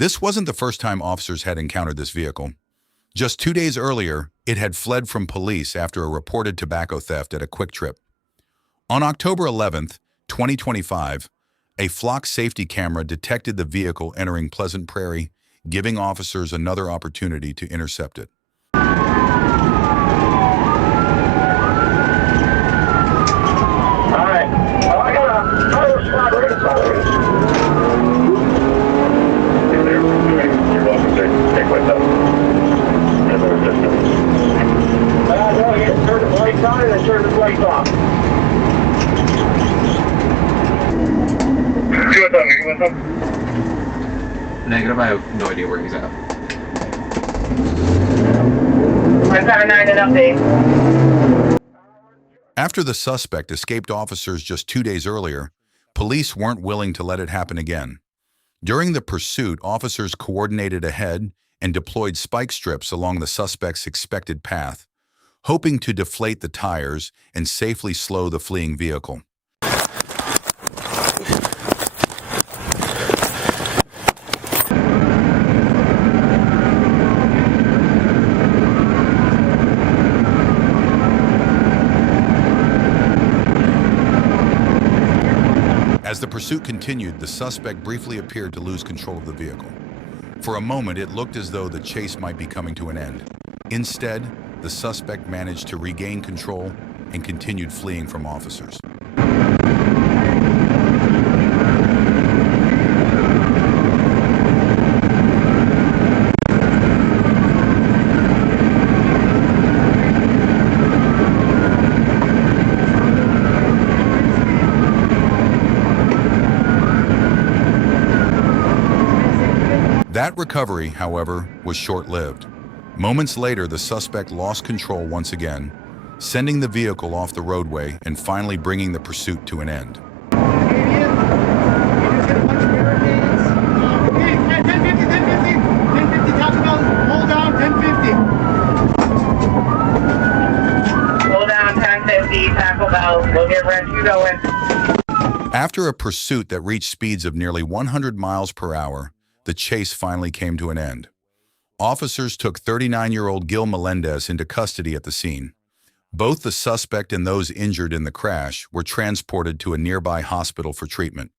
This wasn't the first time officers had encountered this vehicle. Just 2 days earlier, it had fled from police after a reported tobacco theft at a Quick Trip. On October 11th, 2025, a flock safety camera detected the vehicle entering Pleasant Prairie, giving officers another opportunity to intercept it. Turn the lights off. Negative, I have no idea where he's at. 179 an update. After the suspect escaped officers just 2 days earlier, police weren't willing to let it happen again. During the pursuit, officers coordinated ahead and deployed spike strips along the suspect's expected path, hoping to deflate the tires and safely slow the fleeing vehicle. As the pursuit continued, the suspect briefly appeared to lose control of the vehicle. For a moment, it looked as though the chase might be coming to an end. Instead, the suspect managed to regain control and continued fleeing from officers. That recovery, however, was short-lived. Moments later, the suspect lost control once again, sending the vehicle off the roadway and finally bringing the pursuit to an end. After a pursuit that reached speeds of nearly 100 miles per hour, the chase finally came to an end. Officers took 39-year-old Gil Melendez into custody at the scene. Both the suspect and those injured in the crash were transported to a nearby hospital for treatment.